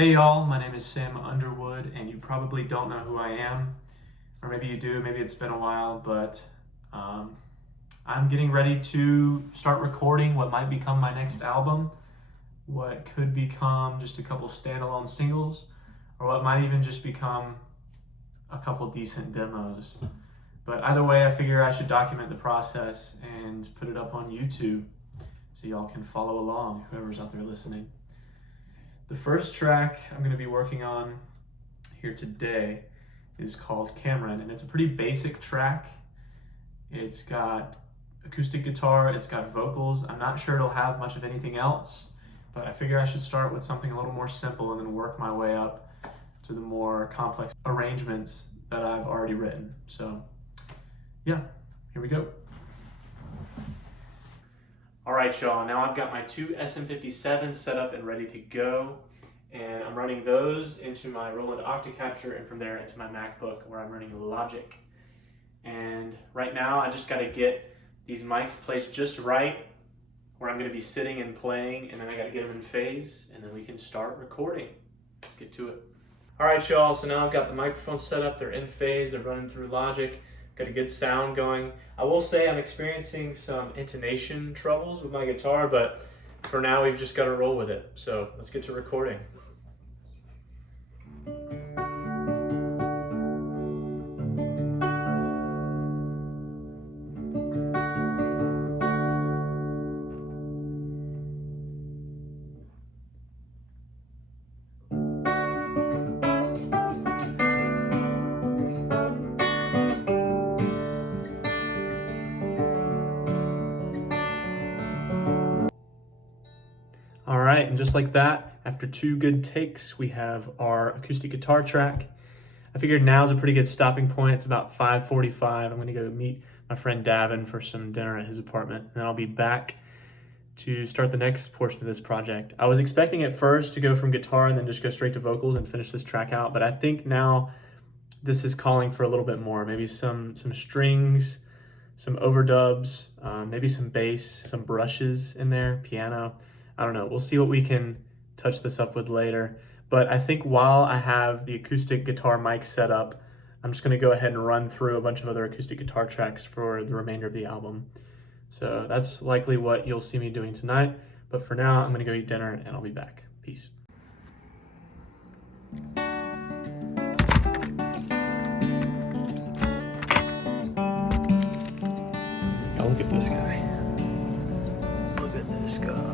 Hey y'all, my name is Sam Underwood, and you probably don't know who I am, or maybe you do, maybe it's been a while, but I'm getting ready to start recording what might become my next album, what could become just a couple standalone singles, or what might even just become a couple decent demos. But either way, I figure I should document the process and put it up on YouTube so y'all can follow along, whoever's out there listening. The first track I'm going to be working on here today is called Cameron, and it's a pretty basic track. It's got acoustic guitar, it's got vocals. I'm not sure it'll have much of anything else, but I figure I should start with something a little more simple and then work my way up to the more complex arrangements that I've already written. So yeah, here we go. All right, y'all, now I've got my two SM57s set up and ready to go, and I'm running those into my Roland Octacapture and from there into my MacBook where I'm running Logic. And right now I just gotta get these mics placed just right where I'm gonna be sitting and playing, and then I gotta get them in phase, and then we can start recording. Let's get to it. All right, y'all, so now I've got the microphones set up, they're in phase, they're running through Logic. Got a good sound going. I will say I'm experiencing some intonation troubles with my guitar, but for now we've just got to roll with it. So let's get to recording. All right, and just like that, after two good takes, we have our acoustic guitar track. I figured now's a pretty good stopping point. It's about 5:45. I'm gonna go meet my friend Davin for some dinner at his apartment, and then I'll be back to start the next portion of this project. I was expecting at first to go from guitar and then just go straight to vocals and finish this track out, but I think now this is calling for a little bit more. Maybe some strings, some overdubs, maybe some bass, some brushes in there, piano. I don't know, we'll see what we can touch this up with later. But I think while I have the acoustic guitar mic set up, I'm just gonna go ahead and run through a bunch of other acoustic guitar tracks for the remainder of the album. So that's likely what you'll see me doing tonight. But for now, I'm gonna go eat dinner and I'll be back. Peace. Oh, look at this guy. Look at this guy.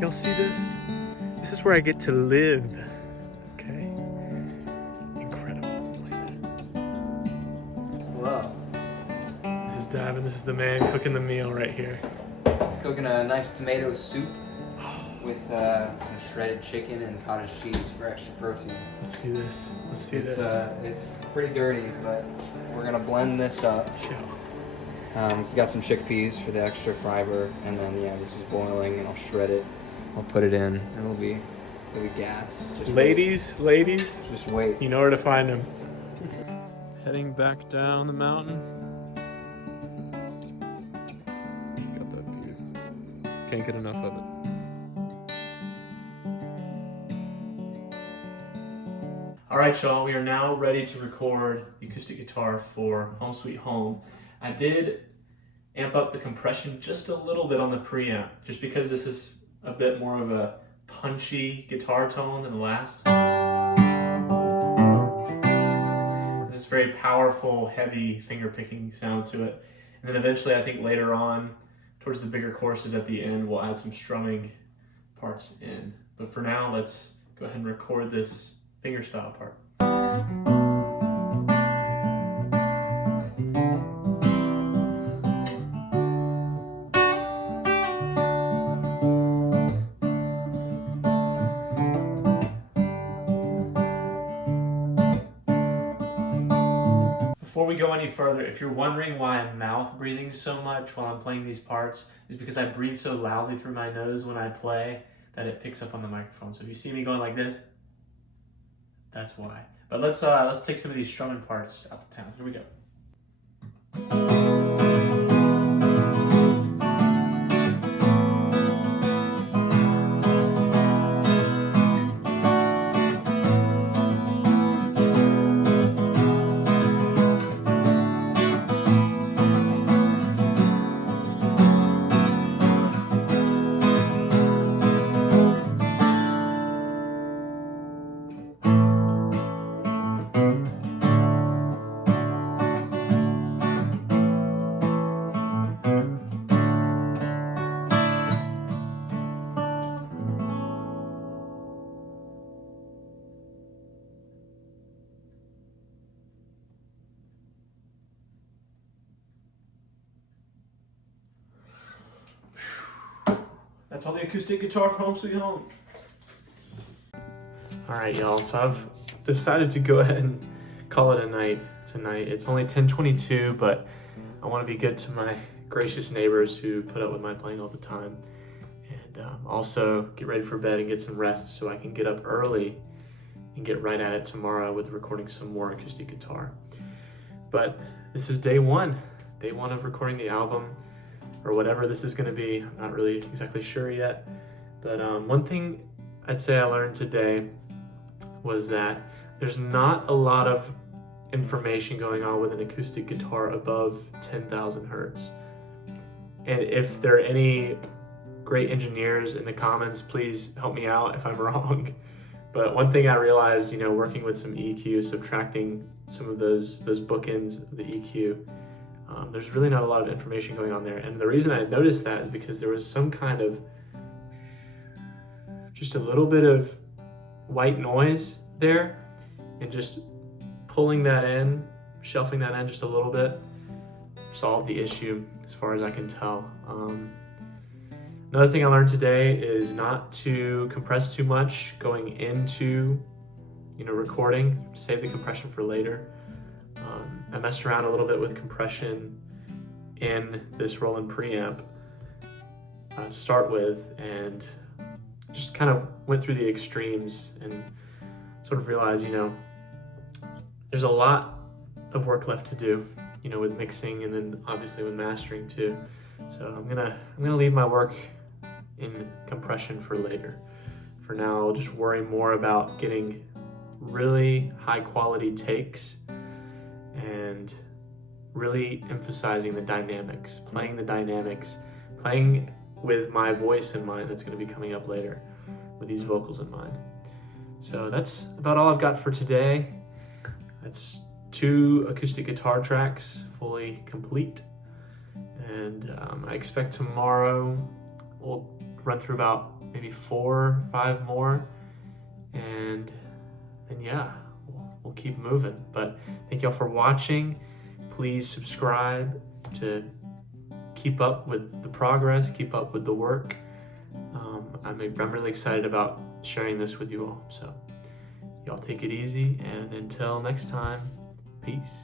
Y'all see this? This is where I get to live. Okay. Incredible. Look at that. Hello. This is Davin. This is the man cooking the meal right here. Cooking a nice tomato soup with some shredded chicken and cottage cheese for extra protein. Let's see this. Let's see It's this. it's pretty dirty, but we're gonna blend this up. It's got some chickpeas for the extra fiber, and then yeah, this is boiling, and I'll shred it. I'll put it in, and it'll be gas. Just Ladies, just wait. you know where to find them. Heading back down the mountain. Got that view. Can't get enough of it. All right, y'all, we are now ready to record the acoustic guitar for Home Sweet Home. I did amp up the compression just a little bit on the preamp, just because this is a bit more of a punchy guitar tone than the last. This is very powerful, heavy finger-picking sound to it. And then eventually, I think later on, towards the bigger choruses at the end, we'll add some strumming parts in. But for now, let's go ahead and record this fingerstyle part. Before we go any further, if you're wondering why I'm mouth breathing so much while I'm playing these parts, is because I breathe so loudly through my nose when I play that it picks up on the microphone. So if you see me going like this, that's why. But let's take some of these strumming parts out to town. Here we go. That's all the acoustic guitar for Home Sweet Home. All right, y'all, so I've decided to go ahead and call it a night tonight. It's only 10:22, but I want to be good to my gracious neighbors who put up with my playing all the time. And also get ready for bed and get some rest so I can get up early and get right at it tomorrow with recording some more acoustic guitar. But this is day one of recording the album, or whatever this is going to be. I'm not really exactly sure yet. But one thing I'd say I learned today was that there's not a lot of information going on with an acoustic guitar above 10,000 hertz. And if there are any great engineers in the comments, please help me out if I'm wrong. But one thing I realized, working with some EQ, subtracting some of those bookends of the EQ, there's really not a lot of information going on there. And the reason I noticed that is because there was some kind of, just a little bit of white noise there, and just pulling that in, shelving that in just a little bit, solved the issue as far as I can tell. Another thing I learned today is not to compress too much going into, recording. Save the compression for later. I messed around a little bit with compression in this Roland preamp to start with, and just kind of went through the extremes and sort of realized, there's a lot of work left to do, with mixing and then obviously with mastering too. So I'm gonna leave my work in compression for later. For now, I'll just worry more about getting really high quality takes and really emphasizing the dynamics, playing with my voice in mind that's going to be coming up later, with these vocals in mind. So that's about all I've got for today. That's 2 acoustic guitar tracks fully complete. And I expect tomorrow we'll run through about maybe 4 or 5 more. And yeah, we'll keep moving. But thank y'all for watching. Please subscribe to keep up with the progress, keep up with the work. I'm really excited about sharing this with you all. So y'all take it easy, and until next time, peace.